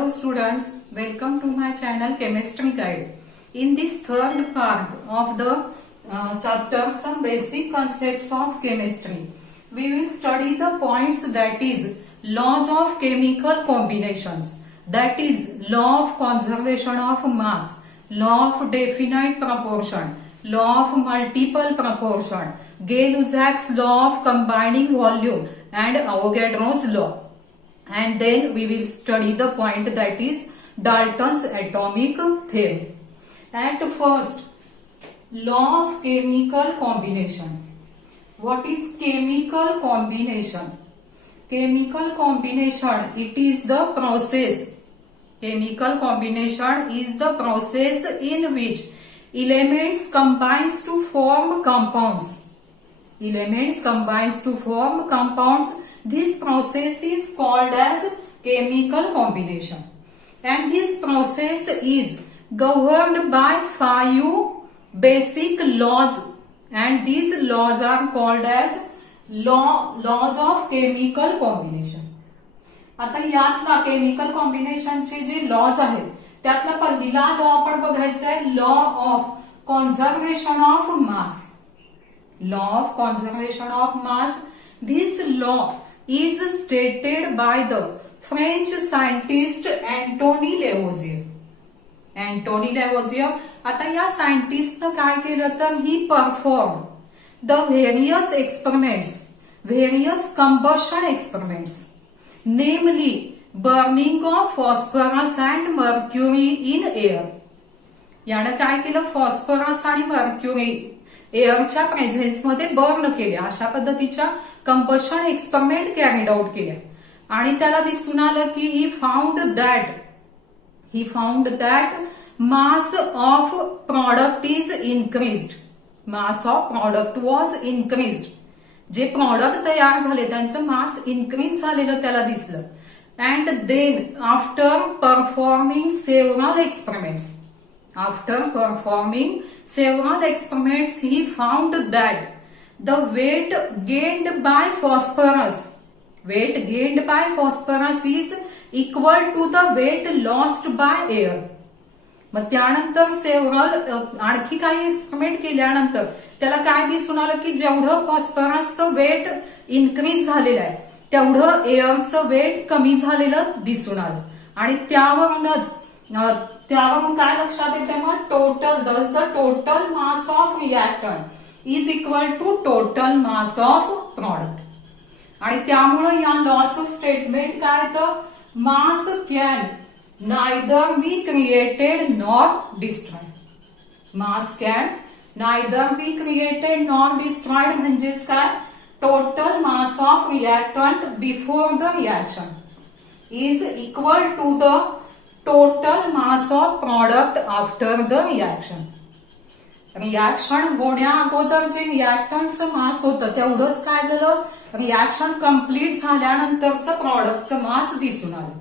Hello students, welcome to my channel Chemistry Guide. In this third part of the chapter Some Basic Concepts of Chemistry, we will study the points that is laws of chemical combinations, that is law of conservation of mass, law of definite proportion, law of multiple proportion, Gay-Lussac's law of combining volume and Avogadro's law. And then we will study the point that is Dalton's atomic theory. At first, law of chemical combination. What is chemical combination? Chemical combination, it is the process. Chemical combination is the process in which elements combines to form compounds. Elements combines to form compounds. This process is called as chemical combination. And this process is governed by 5 basic laws. And these laws are called as laws of chemical combination. आता यातला chemical कॉम्बिनेशनचे जे lodge आहेत त्यातला पहिला law आपण बघायचा आहे law of conservation of mass. Law of conservation of mass. This law is stated by the French scientist Antoine Lavoisier. Antoine Lavoisier. आता या सायंटिस्टनं काय केलं तर he performed the various experiments, various combustion experiments, namely burning of phosphorus and mercury in air. यानं काय केलं phosphorus आणि mercury एअरच्या presence मध्ये बर्न केल्या. अशा पद्धतीच्या कंबशन एक्सपेरिमेंट कॅरीड आउट केल्या आणि त्याला दिसून आलं की he found that mass of product is increased. Mass of product was increased. जे प्रॉडक्ट तयार झाले त्यांचं मास इन्क्रीज झालेलं त्याला दिसलं. And then after performing several experiments, after performing several experiments, he found that the weight gained by phosphorus is equal to the weight lost by air. मग त्यानंतर several आणखी काही एक्सपेरिमेंट केल्यानंतर त्याला काय दिसून आलं की जेवढं फॉस्फरसचं वेट इन्क्रीज झालेलं आहे तेवढं एअरचं वेट कमी झालेलं दिसून आलं. आणि त्यावरून काय लक्षात येते मग total mass of reactant is equal to total mass of product. आणि त्यामुळे या लॉचं स्टेटमेंट काय तर mass can neither be created nor destroyed. Mass can neither be created nor destroyed म्हणजेच काय total mass of reactant before the reaction is equal to the total mass of product after the reaction. Reaction होण्या अगोदर जे रिएक्टंटचं मास होतं तेवढंच काय झालं reaction complete झाल्यानंतरचं प्रॉडक्टचं मास दिसून आलं.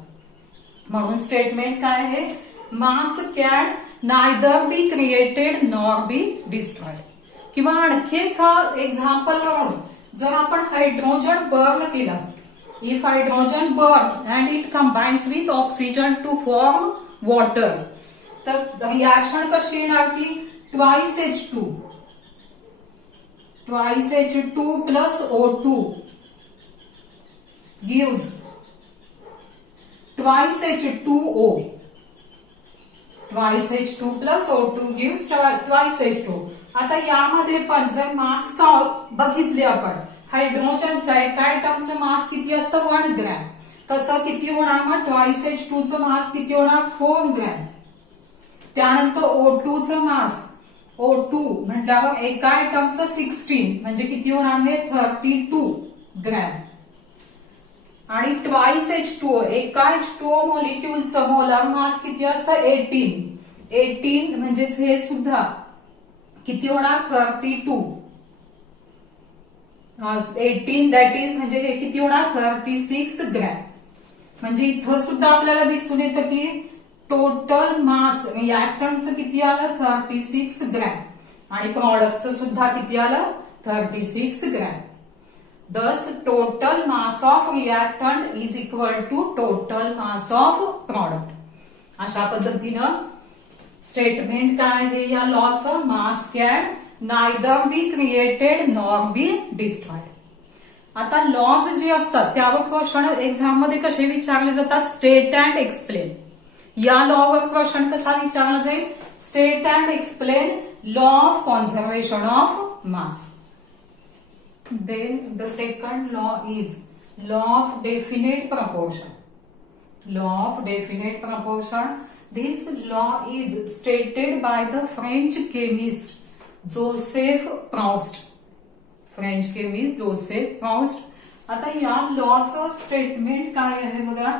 म्हणून स्टेटमेंट काय आहे mass can neither be created nor be destroyed. किंवा आणखी एक एक्झाम्पल करून जर आपण हायड्रोजन बर्न केला, if hydrogen burn and it combines with oxygen to form water, तर रिएक्शन कशी येणार की twice H2 plus O2 gives twice H2O. Twice H2 plus O2 gives twice H2. आता यामध्ये पण जर मास का बघितले आपण हायड्रोजनच्या एका ॲटमचं मास किती असतं 1 ग्रॅम. तसं किती होणार मग ट्वाइस H2 चं मास किती होणार 4 ग्रॅम. त्यानंतर O2 चं मास O2 म्हटल्यावर एका ॲटमचं 16 म्हणजे किती होणार हे 32 ग्रॅम. आणि ट्वाइस H2O एका H2O मॉलिक्युलचं मोलार मास किती असतं 18 म्हणजेच हे सुद्धा किती होणार 32. 18 दॅट इज म्हणजे हे किती होणार 36 ग्रॅम. म्हणजे इथं सुद्धा आपल्याला दिसून येतं की टोटल मास रिएक्टंटचं किती आलं 36 ग्रॅम आणि प्रॉडक्टचं सुद्धा किती आलं 36 gram. Thus, total mass of reactant is equal to total mass of product. अशा पद्धतीनं स्टेटमेंट काय आहे या लॉचं, mass can neither be created nor be destroyed. आता लॉज जे असतात त्यावर क्वेश्चन एक्झाम मध्ये कसे विचारले जातात, स्टेट अँड एक्सप्लेन. या लॉवर क्वेश्चन कसा विचारला जाईल, state and explain law of conservation of mass. Then the second law is law of definite proportion. Law of definite proportion. This law is stated by the French chemist Joseph Proust. French chemist Joseph Proust. आता या लॉचं statement काय आहे बघा,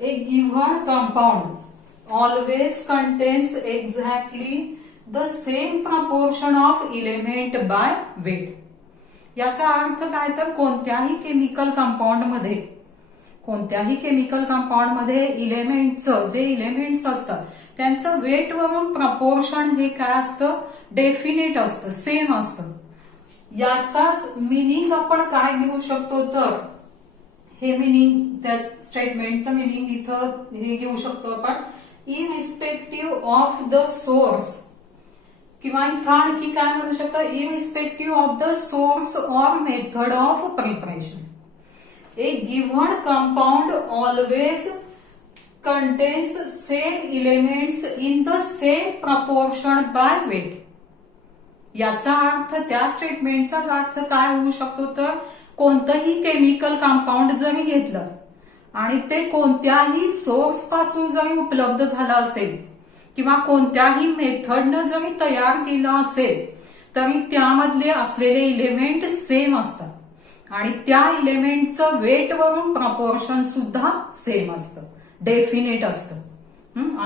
a given compound always contains exactly the same proportion of element by weight. याचा अर्थ काय तर कोणत्याही केमिकल कंपाऊंड मध्ये इलेमेंटचं जे इलेमेंट्स असतात त्यांचं वेट वरून प्रपोर्शन हे काय असतं, डेफिनेट असतं, सेम असतं. याचाच मिनिंग आपण काय घेऊ शकतो तर हे मिनिंग, त्या स्टेटमेंटचं मिनिंग इथं हे घेऊ शकतो आपण, इरिस्पेक्टिव्ह ऑफ द सोर्स, किंवा इथं आणखी काय म्हणू शकतो, irrespective of the source or method of preparation. A given compound always contains same elements in the same proportion by weight. याचा अर्थ, त्या स्टेटमेंटचाच अर्थ काय होऊ शकतो तर कोणतंही केमिकल कंपाऊंड जरी घेतलं आणि ते कोणत्याही सोर्स पासून जरी उपलब्ध झालं असेल किंवा कोणत्याही मेथडनं जरी तयार केलं असेल तरी त्यामधले असलेले इलेमेंट सेम असतात आणि त्या इलेमेंटचं वेट वरून प्रपोर्शन सुद्धा सेम असतं, डेफिनेट असतं.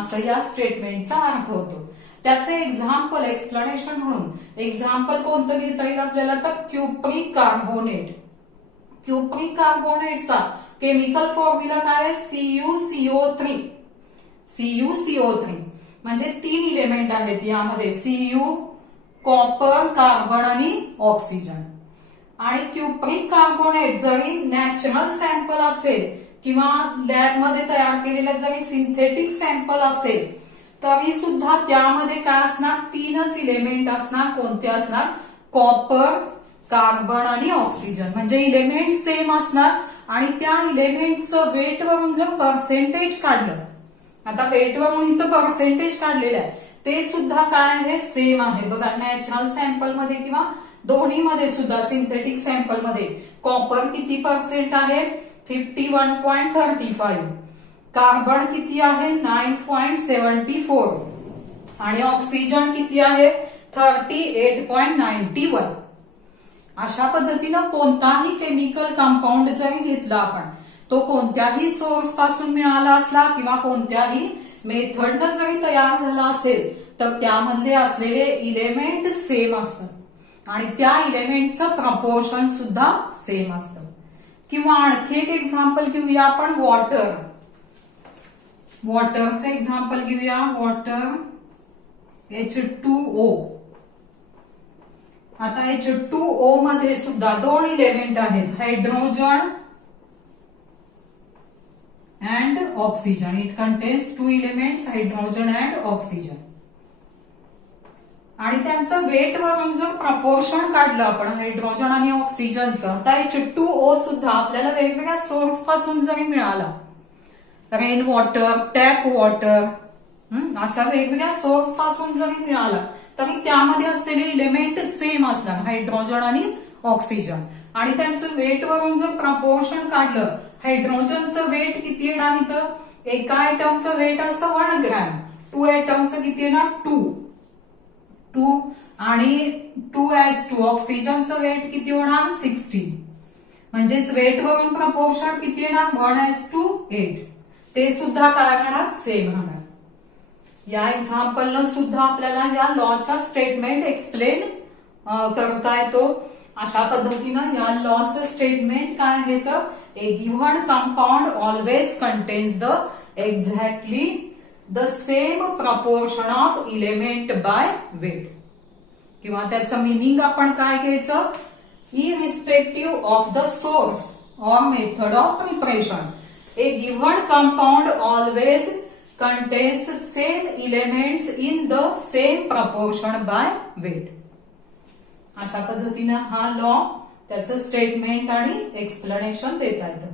असं या स्टेटमेंटचा अर्थ होतो. त्याचे एक्झाम्पल, एक्सप्लेनेशन म्हणून एक्झाम्पल कोणतं घेता येईल आपल्याला तर क्युप्रिक कार्बोनेट. क्युप्रिक कार्बोनेटचा केमिकल फॉर्म्युला काय आहे, CuCO3. CuCO3 म्हणजे 3 इलेमेंट आहेत यामध्ये, Cu, कॉपर, कार्बन आणि ऑक्सिजन. आणि क्युप्रिक कार्बोनेट जरी नॅचरल सॅम्पल असेल किंवा लॅबमध्ये तयार केलेलं जरी सिंथेटिक सॅम्पल असेल तरी सुद्धा त्यामध्ये काय असणार, 3च इलेमेंट असणार. कोणते असणार, कॉपर, कार्बन आणि ऑक्सिजन. म्हणजे इलेमेंट सेम असणार आणि त्या इलेमेंटचं वेट वरून जर पर्सेंटेज काढलं, आता वेट वरून इथं पर्सेंटेज काढलेलं आहे, ते सुद्धा काय आहे, सेम आहे. बघा, नॅचरल सॅम्पल मध्ये किंवा दोन्हीमध्ये सुद्धा, सिंथेटिक सॅम्पल मध्ये कॉपर किती पर्सेंट आहे, 51.35. कार्बन किती आहे, 9.74. आणि ऑक्सिजन किती आहे, 38.91. अशा पद्धतीनं कोणताही केमिकल कंपाऊंड जरी घेतला आपण, तो कोणत्याही सोर्स पासून मिळाला असला किंवा कोणत्याही मेथडनं जरी तयार झाला असेल तर त्यामधले असलेले इलेमेंट सेम असतात आणि त्या इलेमेंटचं प्रपोर्शन सुद्धा सेम असतं. किंवा आणखी एक एक्झाम्पल घेऊया आपण, वॉटर. वॉटरचं एक्झाम्पल घेऊया, वॉटर H2O. आता H2O मध्ये सुद्धा 2 इलेमेंट आहेत, hydrogen and oxygen. It contains 2 elements, hydrogen and oxygen. आणि त्यांचं वेट वरून जर प्रपोर्शन काढलं आपण हायड्रोजन आणि ऑक्सिजनचं, तर H2O सुद्धा आपल्याला वेगवेगळ्या सोर्स पासून जरी मिळाला, रेन वॉटर, टॅप वॉटर, अशा वेगवेगळ्या सोर्स पासून जरी मिळाला तरी त्यामध्ये असलेले इलेमेंट सेम असणार, हायड्रोजन आणि ऑक्सिजन. आणि त्यांचं वेट वरून जर प्रपोर्शन काढलं, हायड्रोजनचं वेट किती येणार इथं, एका आयटमचं वेट असतं 1 ग्रॅम, 2 आयटमचं किती येणार 2 आणि 2:2. ऑक्सिजनचं वेट किती होणार 60. म्हणजेच वेट वरून प्रपोर्शन किती येणार 1:8. ते सुद्धा काय राहणार, सेम राहणार. या एक्झाम्पलनं सुद्धा आपल्याला या लॉच्या स्टेटमेंट एक्सप्लेन करता येतो. अशा पद्धतीनं या लॉचं स्टेटमेंट काय आहे तर, a given compound always contains the exactly the same proportion of element by weight. किंवा त्याचं मिनिंग आपण काय घ्यायचं, irrespective irrespective of the source or method of preparation. A given compound always contains same elements in the same proportion by weight. अशा पद्धतीने हा law त्याचं statement आणि एक्सप्लेनेशन देता येतं.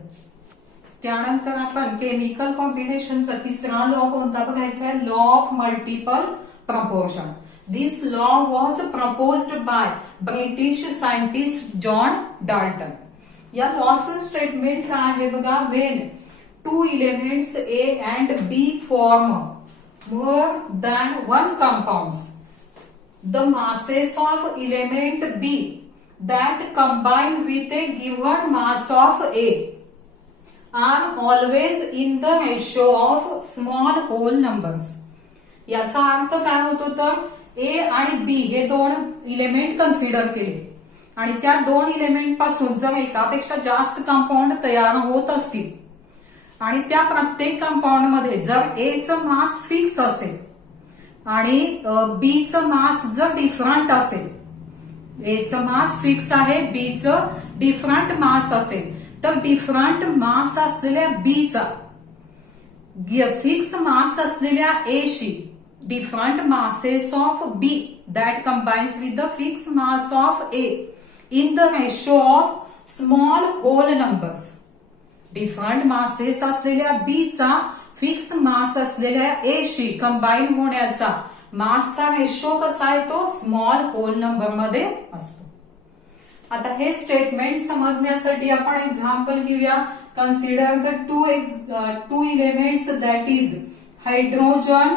त्यानंतर आपण केमिकल कॉम्बिनेशनचा तिसरा लॉ कोणता बघायचा आहे, law of multiple proportion. This law was proposed by British scientist John Dalton. या लॉचं स्टेटमेंट काय आहे बघा, Wien two elements A and B form more than one compounds, the masses of element B that combine with a given mass of A are always in the ratio of small whole numbers. याचा अर्थ काय होतो तर A आणि B हे दोन element consider केले आणि त्या दोन इलेमेंट पासून जर एकापेक्षा जास्त कंपाऊंड तयार होत असतील आणि त्या प्रत्येक कंपाऊंड मध्ये जर A चं मास फिक्स असेल आणि B चं मास जर डिफरंट असेल, A चं मास फिक्स आहे, B चं डिफरंट मास असेल, तर डिफरंट मास असलेल्या B चा फिक्स मास असलेल्या A she different masses of B that combines with the fixed mass of A in the ratio of small whole numbers. Different masses असलेल्या B चा fix mass असलेल्या A she combine होण्याचा मासचा ratio कसा आहे, तो small whole number मध्ये असतो. आता हे स्टेटमेंट समजण्यासाठी आपण एक्झाम्पल घेऊया. Consider the two elements that is hydrogen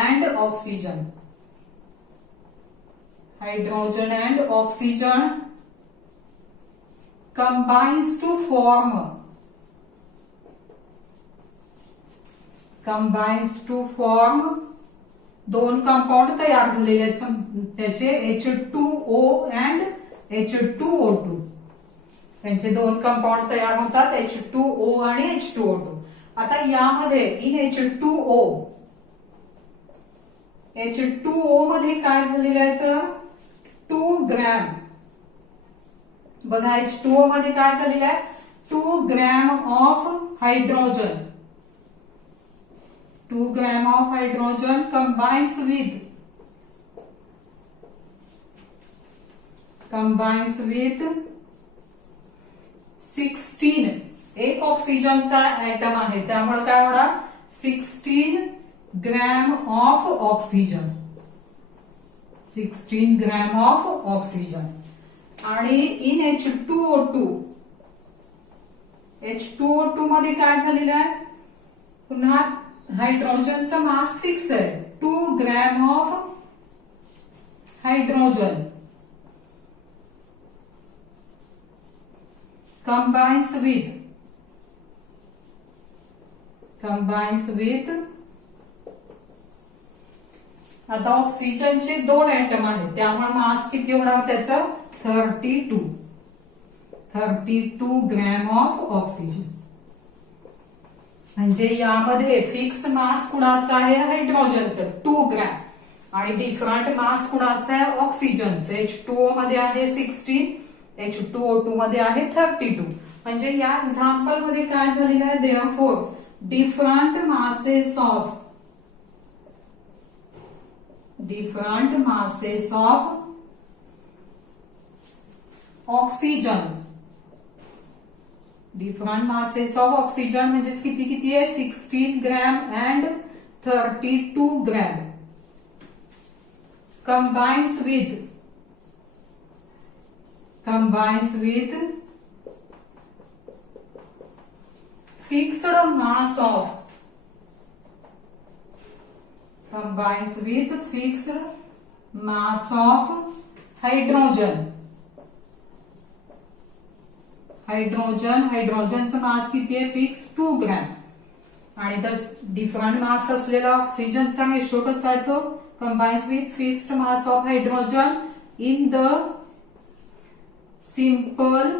and oxygen. Hydrogen and oxygen combines to form दोन कंपाऊंड तयार झालेले आहेत त्याचे H2O and H2O2. त्यांचे दोन कंपाऊंड तयार होतात H2O आणि H2O2. आता यामध्ये इन H2O मध्ये काय झालेलं आहे तर 2 ग्रॅम. बघा H2O मध्ये काय झालेलं आहे, 2 gram of hydrogen. 2 gram of hydrogen combines with 16. एक ऑक्सिजनचा ऍटम आहे त्यामुळे काय होणार, 16 gram of oxygen. 16 gram of oxygen. आणि इन H2O2 मध्ये काय झालेलं आहे, पुन्हा हायड्रोजनचा मास फिक्स आहे, 2 gram of hydrogen combines with आता ऑक्सिजनचे दोन ऍटम आहेत त्यामुळे मास किती होणार त्याचं, 32 ग्रॅम ऑफ ऑक्सिजन. म्हणजे यामध्ये फिक्स मास कुणाचा आहे, हायड्रोजनचं 2 ग्रॅम आणि डिफरंट मास कुणाचा आहे, ऑक्सिजनचं. H2O मध्ये आहे 16, H2O2 मध्ये आहे 32. म्हणजे या एक्झाम्पल मध्ये काय झालेलं आहे, therefore different masses of oxygen. Different masses of oxygen म्हणजे किती आहे, 16 gram and 32 gram combines with fixed mass of hydrogen. हायड्रोजनचं मास किती आहे, फिक्स 2 ग्रॅम आणि डिफरंट मास असलेला ऑक्सिजनचा रेशो कसा आहे, तो combines with fixed mass of hydrogen in the simple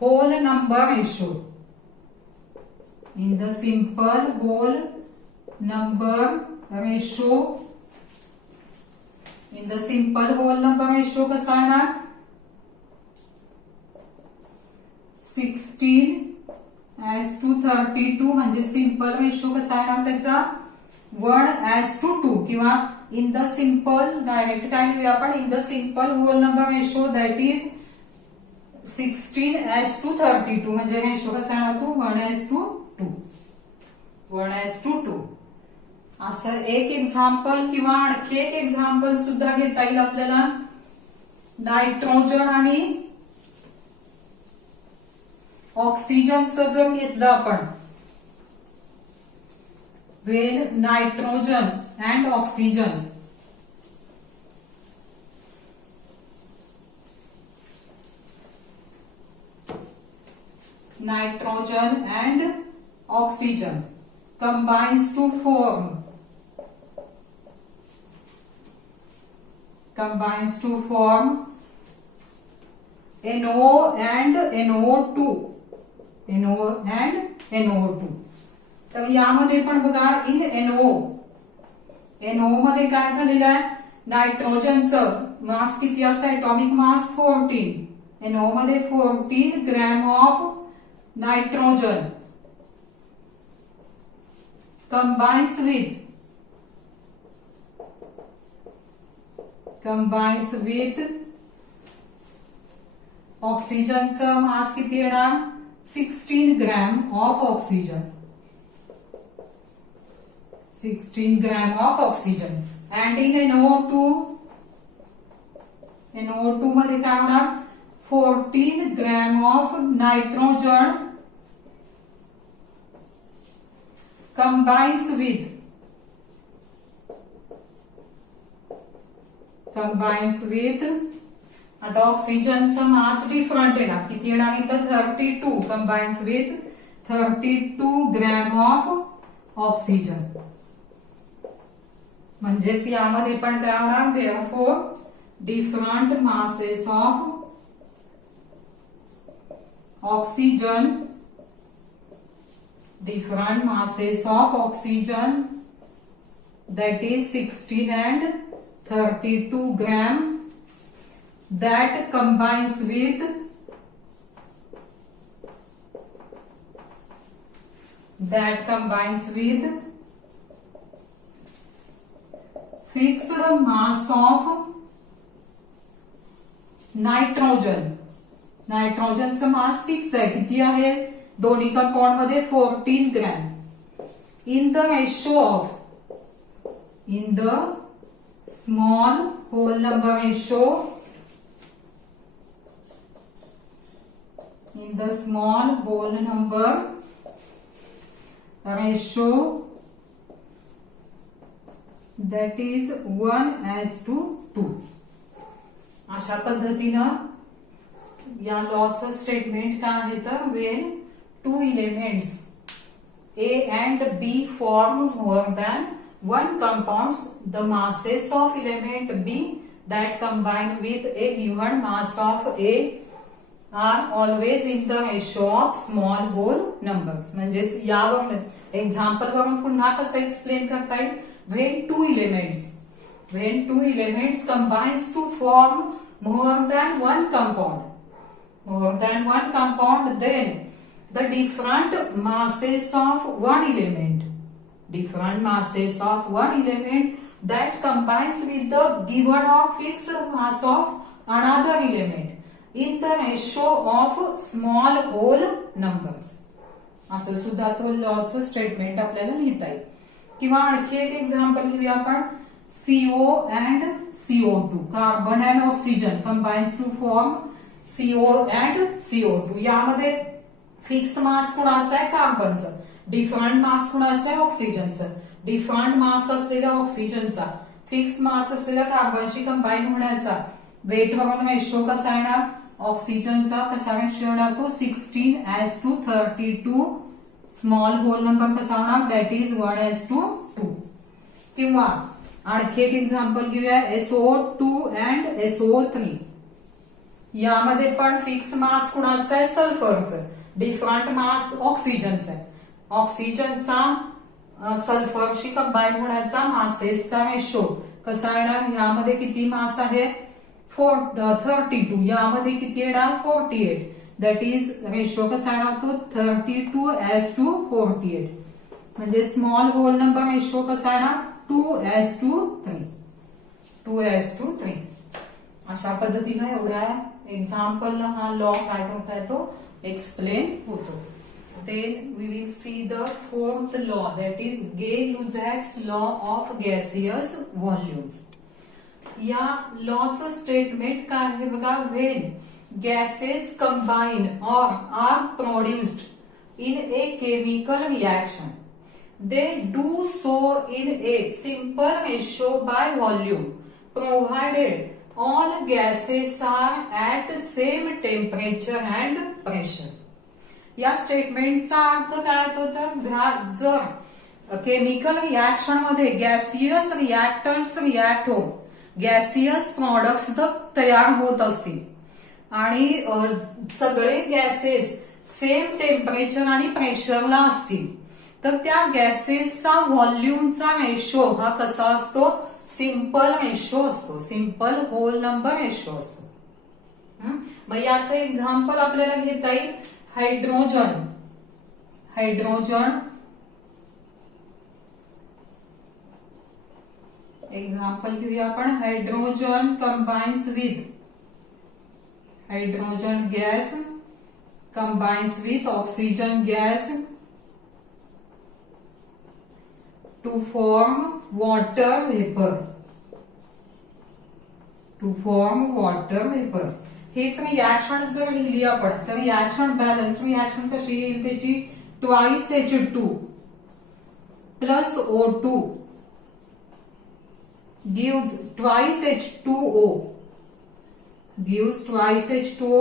whole number ratio. In the simple whole number ratio in the simple whole number ratio कसा येणार 16:32 म्हणजे सिंपल रेशो कसा येणार त्याचा 1:2 किंवा इन द सिंपल डायरेक्ट काय लिहूया आपण in the simple whole number ratio that is 16:32 म्हणजे रेशो कसा येणार तो 1:2 असं एक एक्झाम्पल किंवा आणखी एक एक्झाम्पल सुद्धा घेता येईल आपल्याला नायट्रोजन आणि ऑक्सिजनचं जर घेतलं आपण Wien nitrogen and oxygen combines to form NO and NO2 तर यामध्ये पण बघा इन NO मध्ये काय झालेलं आहे नायट्रोजनचं मास किती असतं एटॉमिक मास 14 NO मध्ये 14 gram of nitrogen combines with ऑक्सिजनचं मास किती येणार 16 gram of oxygen and in NO2 मध्ये काय होणार 14 gram of nitrogen combines with आता ऑक्सिजनचं मास डिफरंट येणार किती येणार इथं 32 combines with 32 gram of oxygen म्हणजेच यामध्ये पण काय होणार therefore different masses of oxygen that is 16 and 32 gram that combines with fixed mass of नायट्रोजनचं मास फिक्स आहे किती आहे दोन्ही कंपाऊंड मध्ये 14 gram in the small whole number ratio that is 1:2 अशा पद्धतीनं या लॉचं स्टेटमेंट काय आहे तर Wien two elements A and B form more than one compounds, the masses of element B that combine with a given mass of A are always in the ratio of small whole numbers. म्हणजेच यावरून example वरून पुन्हा कसं explain करता येईल when two elements combines to form more than one compound then the different masses of one element that combines with the given or fixed mass of another element in the ratio of small whole numbers. असं सुद्धा तो लॉचं statement आपल्याला लिहिता येईल किंवा आणखी एक example घेऊया आपण CO and CO2 carbon and oxygen combines to form CO and CO2 यामध्ये फिक्स मास कुणाचा आहे कार्बनचं डिफरंट मास कुणाचा आहे ऑक्सिजनचं डिफरंट मास असलेल्या ऑक्सिजनचा फिक्स मास असलेल्या कार्बनशी कंबाईन होण्याचा वेट वरून रेशो कसा येणार ऑक्सिजनचा कसा रेशो येणार तो 16:32 स्मॉल होल नंबर कसा होणार दॅट इज 1:2 किंवा आणखी एक एक्झाम्पल घेऊया SO2 अँड SO3 यामध्ये पण फिक्स मास कुणाचा आहे सल्फरचं डिफरंट मास ऑक्सिजनचा आहे ऑक्सिजनचा सल्फरशी कंबाईन होण्याचा मासेसचा रेशो कसा येणार, यामध्ये किती मास आहे 32, यामध्ये किती येणार 48, दॅट इज रेशो कसा येणार तो 32:48. म्हणजे स्मॉल होल नंबर रेशो कसा येणार 2:3. 2:3. अशा पद्धतीने एवढ्या एक्झाम्पल हा लॉ काय करता येतो एक्सप्लेन होतो. Then we will see the fourth law, that is Gay-Lussac's law of gaseous volumes. या लॉचं स्टेटमेंट काय आहे बघा, when gases combine or are produced in a chemical reaction, they do so in a simple ratio by volume, provided all gases are at same temperature and pressure. या स्टेटमेंटचा अर्थ काय होतो तर जर केमिकल रिॲक्शन मध्ये गॅसियस रिॲक्टंट्स रिॲक्ट होऊन gaseous products तयार होत असतील आणि सगळे गॅसेस सेम टेम्परेचर आणि प्रेशरला असतील तर त्या गॅसेसचा व्हॉल्यूमचा रेशो हा कसा असतो, सिंपल रेशो असतो, सिंपल होल नंबर रेशो असतो. मग याचं एक्झाम्पल आपल्याला घेता येईल हायड्रोजन. एक्झाम्पल घेऊया आपण. Hydrogen combines with hydrogen gas combines with oxygen gas to form water vapour. हेच रिॲक्शन जर लिहिली आपण तर रिॲक्शन बॅलन्स रिॲक्शन कशी येईल त्याची, 2H2 plus O2 gives 2H2O gives 2H2O.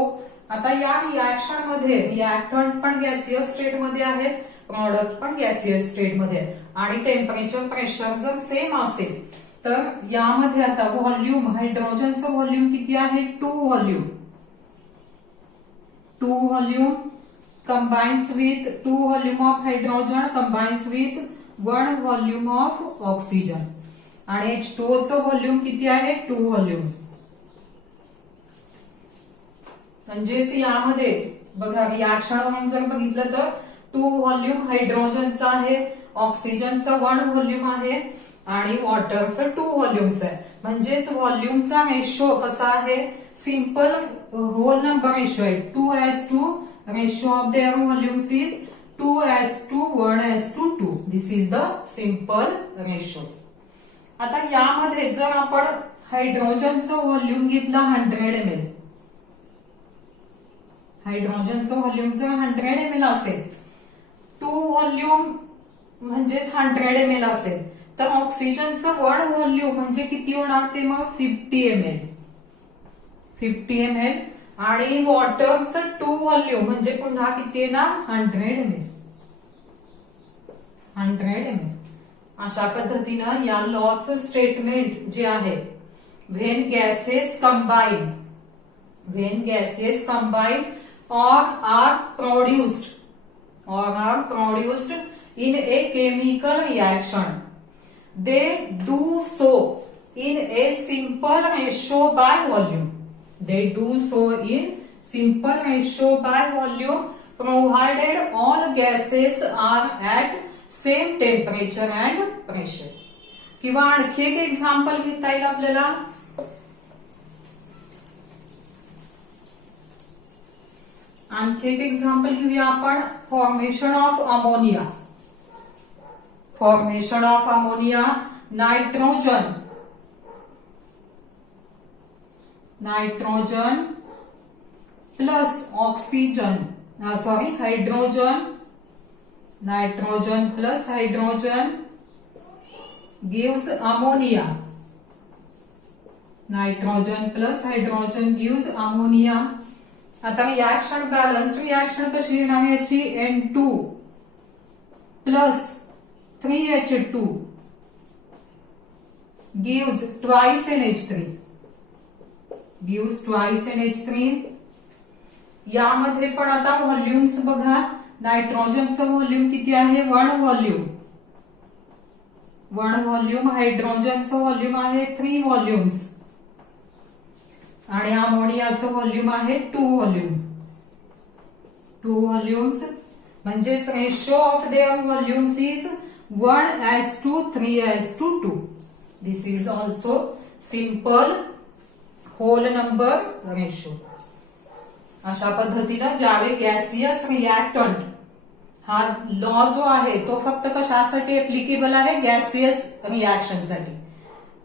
आता या रिॲक्शन मध्ये रिॲक्टंट पण गॅसियस स्टेट मध्ये आहेत, प्रॉडक्ट पण गॅसियस स्टेट मध्ये आहे आणि टेम्परेचर प्रेशर जर सेम असेल तर यामध्ये आता व्हॉल्यूम, हायड्रोजनचं व्हॉल्यूम किती आहे 2 volume. 2 volume combines with 2 volume of hydrogen combines with 1 volume of oxygen आणि H2O चं व्हॉल्यूम किती आहे 2 व्हॉल्यूम्स. म्हणजेच यामध्ये बघा रिॲक्शन वरून जर बघितलं तर 2 व्हॉल्यूम हायड्रोजनचं आहे, ऑक्सिजनचं 1 व्हॉल्यूम आहे आणि वॉटरचं 2 व्हॉल्यूम्स आहे. म्हणजेच व्हॉल्यूमचा रेशो कसा आहे, सिंपल होल नंबर रेशो आहे 2:2. Ratio of their volumes is 2:1:2. 1:2. This is the simple ratio. आता यामध्ये जर आपण हायड्रोजनचं व्हॉल्यूम घेतलं 100 ml, हायड्रोजनचं व्हॉल्यूम जर 100 ml असेल, 2 व्हॉल्यूम म्हणजेच 100 ml असेल तर ऑक्सिजनचं 1 व्हॉल्यूम म्हणजे किती होणार ते मग 50 ml. 50 ml आणि वॉटरचं 2 व्हॉल्यूम म्हणजे पुन्हा किती येणार 100 ml. 100 ml. अशा पद्धतीनं या लॉचं स्टेटमेंट जे आहे when gases combine or are produced in a chemical reaction, they do so in a simple ratio by volume. Provided all gases are at same temperature and pressure. किंवा आणखी एक example घेता येईल आपल्याला. आणखी एक एक्झाम्पल घेऊया आपण. Formation of ammonia. Nitrogen plus oxygen hydrogen plus hydrogen gives ammonia. Nitrogen plus hydrogen gives ammonia. आता रिॲक्शन बॅलन्स रिॲक्शन कशी येणार याची, N2 plus 3H2 gives twice NH3. यामध्ये पण आता व्हॉल्यूम्स बघा. नायट्रोजनचं व्हॉल्यूम किती आहे 1 व्हॉल्यूम. 1 व्हॉल्यूम, हायड्रोजनचं व्हॉल्यूम आहे 3 व्हॉल्यूम्स आणि अमोनियाचं व्हॉल्यूम आहे 2 व्हॉल्यूम. 2 व्हॉल्यूम्स म्हणजेच ratio of their volumes is 1:3:2. This is also simple whole number ratio. अशा पद्धतीनं ज्यावेळी गॅसियस रिॲक्टंट हा लॉ जो आहे तो फक्त कशासाठी ऍप्लिकेबल आहे, गॅसियस रिॲक्शनसाठी.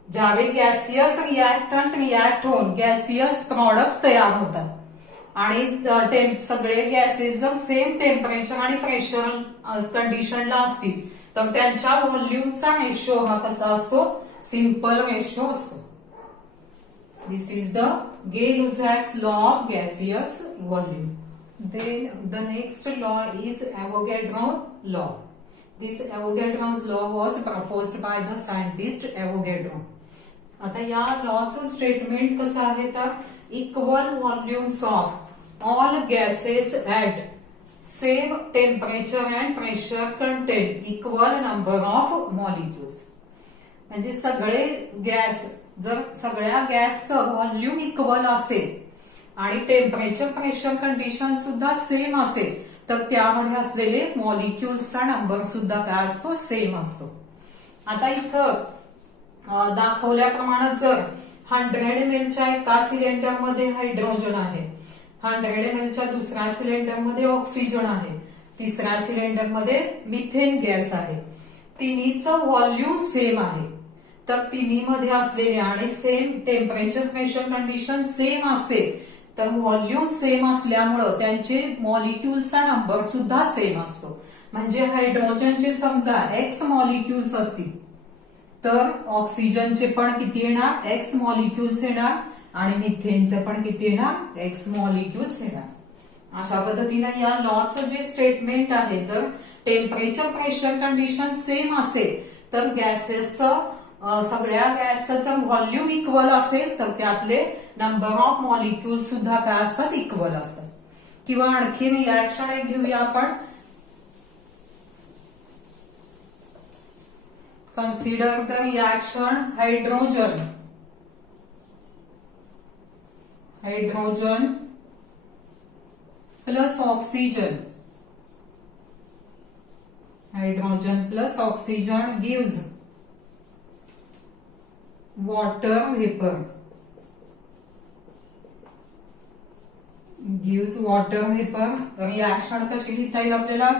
ज्यावेळी गॅसियस रिॲक्टंट रिॲक्ट होऊन गॅसियस प्रॉडक्ट तयार होतात आणि सगळे गॅसेस जर सेम टेम्परेचर आणि प्रेशर कंडिशनला असतील तर त्यांच्या व्हॉल्यूमचा रेशो हा कसा असतो, सिंपल रेशो असतो. This is the Gay Lussac's law of gaseous volume. Then the next law is Avogadro's law. This Avogadro's law was proposed by the scientist Avogadro. आता या लॉचं स्टेटमेंट कसं आहे तर equal volumes of all gases at same temperature and pressure content equal number of molecules. म्हणजे सगळे gas, जर सगळ्या गॅसचं व्हॉल्यूम इक्वल असेल आणि टेम्परेचर प्रेशर कंडिशन सुद्धा सेम असेल तर त्यामध्ये असलेले मॉलिक्युल्सचा नंबर सुद्धा काय असतो, सेम असतो. आता इथं दाखवल्याप्रमाणे जर 100 ml च्या एका सिलेंडरमध्ये हायड्रोजन आहे, 100 ml च्या दुसऱ्या सिलेंडरमध्ये ऑक्सिजन आहे, तिसऱ्या सिलेंडरमध्ये मिथेन गॅस आहे, तिन्हीचं व्हॉल्यूम सेम आहे, तर तिन्हीमध्ये असलेले आणि same temperature pressure condition same असेल तर व्हॉल्यूम सेम असल्यामुळं त्यांचे मॉलिक्युल्सचा नंबर सुद्धा सेम असतो. म्हणजे हायड्रोजनचे समजा एक्स मॉलिक्युल्स असतील तर ऑक्सिजनचे पण किती येणार, एक्स मॉलिक्युल्स येणार आणि मिथेनचे पण किती येणार, एक्स मॉलिक्युल्स येणार. अशा पद्धतीने या लॉचं जे स्टेटमेंट आहे, जर टेम्परेचर प्रेशर कंडिशन सेम असेल तर गॅसेसचं सगळ्या गॅसचं व्हॉल्यूम इक्वल असेल तर त्यातले नंबर ऑफ मॉलिक्युल सुद्धा काय असतात, इक्वल असतात. किंवा आणखी रिॲक्शन एक घेऊया आपण. Consider the reaction hydrogen plus oxygen. Hydrogen plus oxygen gives water vapor. Gives water vapor. Reaction कशी लिहिता येईल आपल्याला,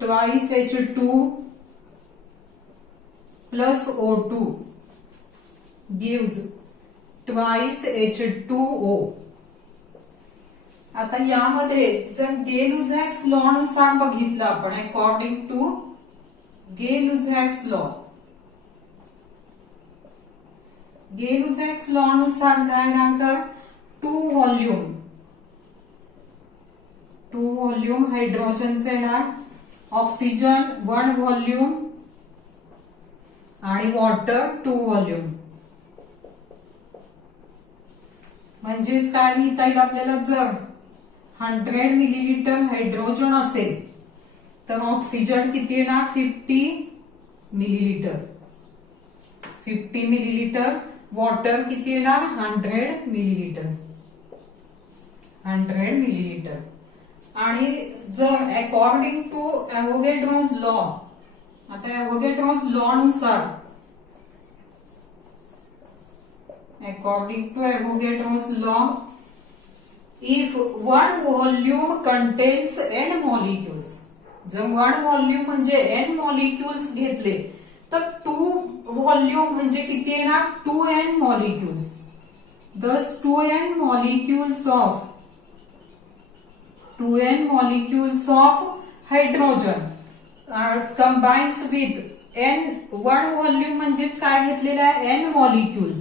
twice H2 plus O2 gives twice H2O. आता यामध्ये जर गे-लुझॅक्स लॉ नुसार बघितलं आपण, अकॉर्डिंग टू गे-लुझॅक्स लॉ, गे-लुझॅक्स लॉ नुसार काय तर 2 व्हॉल्यूम हायड्रोजनचे येणार, ऑक्सिजन 1 व्हॉल्यूम आणि वॉटर 2 व्हॉल्यूम. म्हणजेच काय लिहिता येईल आपल्याला, जर 100 मिलीलिटर हायड्रोजन असेल तर ऑक्सिजन किती येणार, 50 मिलीलिटर. 50 मिलीलिटर. वॉटर किती येणार, 100 मिलीलिटर. 100 मिलीलिटर. आणि जर अकॉर्डिंग टू एव्होगॅड्रोज लॉ, आता एव्होगॅड्रोज लॉ नुसार, according to Avogadro's law, if 1 volume contains n molecules, जर 1 व्हॉल्यूम म्हणजे n मॉलिक्युल्स घेतले तर 2 व्हॉल्यूम म्हणजे किती येणार, 2n molecules. Thus 2n molecules of hydrogen combines with n, 1 volume म्हणजेच काय घेतलेलं आहे, n molecules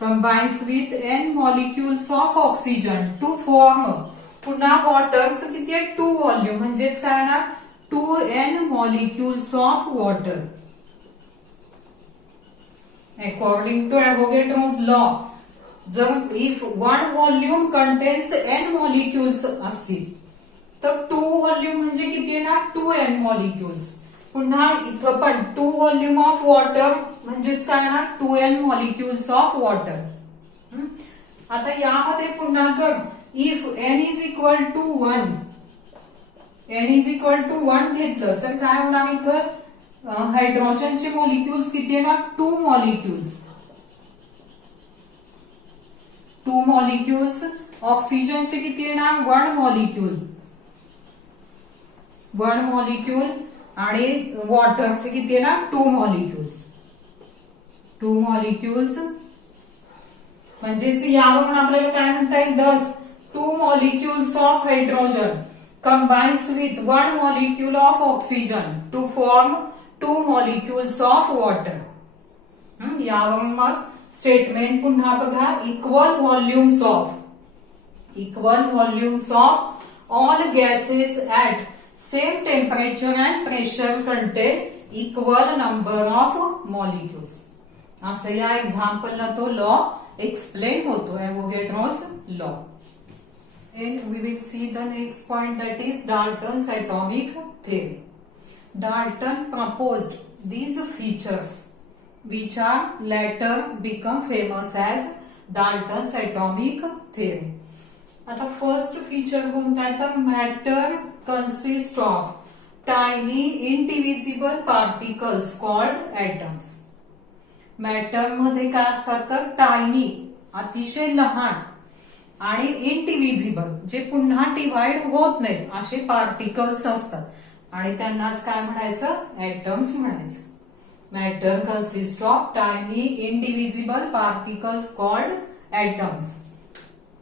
combines with n molecules of oxygen to form, पुन्हा वॉटरचं किती आहे, 2 व्हॉल्यूम म्हणजेच काय ना, 2n molecules of water. According to Avogadro's law, जर if 1 volume contains n molecules असतील तर 2 व्हॉल्यूम म्हणजे किती येणार, 2n मॉलिक्युल्स. पुन्हा इथं पण 2 व्हॉल्यूम ऑफ वॉटर म्हणजेच काय ना 2n मॉलिक्युल्स ऑफ वॉटर. आता यामध्ये पुन्हा जर if n is equal to 1 घेतलं तर काय होणार इथं हायड्रोजनचे मॉलिक्युल्स किती आहे ना 2 मॉलिक्युल्स. ऑक्सिजनचे किती येणार 1 मॉलिक्युल आणि वॉटरचे किती येणार 2 मॉलिक्युल्स. म्हणजेच यावरून आपल्याला काय म्हणता येईल 2 molecules of hydrogen combines with 1 molecule of oxygen to form 2 molecules of water. यावरून मग स्टेटमेंट पुन्हा बघा equal volumes of all gases at same temperature and pressure contain equal number of molecules. असं या एक्झाम्पलला तो लॉ एक्सप्लेन होतो एवोगॅड्रोस law. And we will see the next point, that is Dalton's atomic theory. Dalton proposed these features which are later become famous as Dalton's atomic theory. आता first feature कोणता आहे तर matter consist of tiny indivisible particles called atoms. Matter मध्ये काय असतात तर tiny अतिशय लहान आणि इंडिव्हिजिबल जे पुन्हा डिवाइड होत नाहीत असे पार्टिकल्स असतात आणि त्यांनाच काय म्हणायचं ऍटम्स म्हणायचं. Matter consist of tiny indivisible particles called atoms.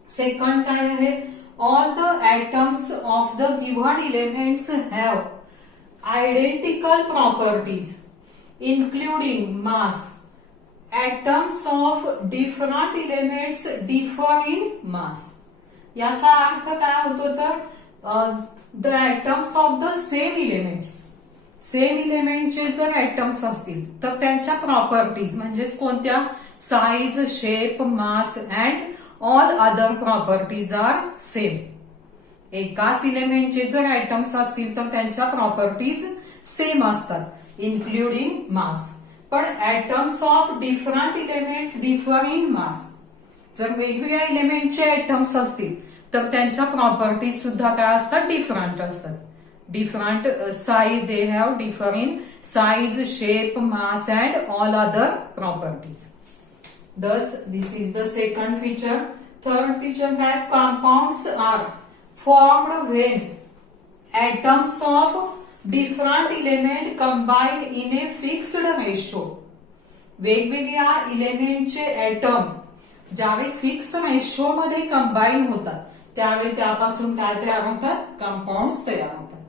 Second काय आहे all the atoms of the given elements have identical properties including mass. Atoms of different elements differ in mass. याचा अर्थ काय होतो तर the atoms of the same एलिमेंटचे जर atoms असतील तर त्यांच्या प्रॉपर्टीज म्हणजेच कोणत्या size shape mass and all other properties are same. एकाच एलिमेंटचे जर atoms असतील तर त्यांच्या प्रॉपर्टीज सेम असतात इन्क्लुडिंग मास. पण atoms of different elements differ in mass. जर वेगवेगळ्या एलिमेंटचे ऍटम्स असतील तर त्यांच्या प्रॉपर्टीज सुद्धा काय असतात डिफरंट असतात. Different size they have differ in size shape mass and all other properties. Thus this is the second feature. Third feature काय compounds are formed when atoms of different element combined in a fixed ratio. वेगवेगळ्या एलिमेंटचे atom ज्यावेळी fix ratio मध्ये combine होतात त्यावेळी त्यापासून काय तयार होतात कंपाऊंड्स तयार होतात.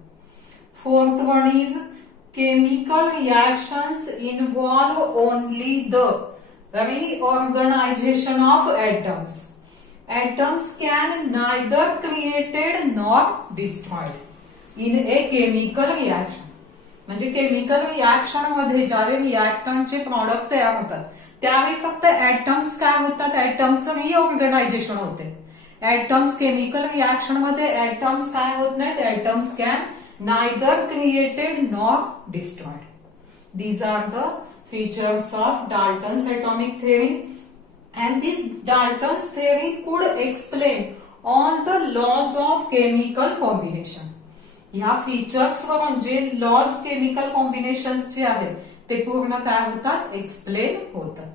Fourth one is chemical reactions involve only the reorganization of atoms. Atoms can neither created nor destroyed in a chemical reaction. म्हणजे केमिकल रिएक्शन मध्ये ज्यावेळी रिएक्टंटचे प्रॉडक्ट तयार होतात त्यावेळी फक्त ऍटम्स काय होतात ऍटमचं रिऑर्गनायझेशन होते. ऍटम्स केमिकल रिएक्शन मध्ये ऍटम्स काय होत नाहीत atoms can neither created nor destroyed. These are the features of Dalton's atomic theory, and this Dalton's theory could explain all the laws of chemical combination. या features वरून जे lodge chemical combinations जे आहेत ते पूर्ण काय होतात एक्सप्लेन होतात.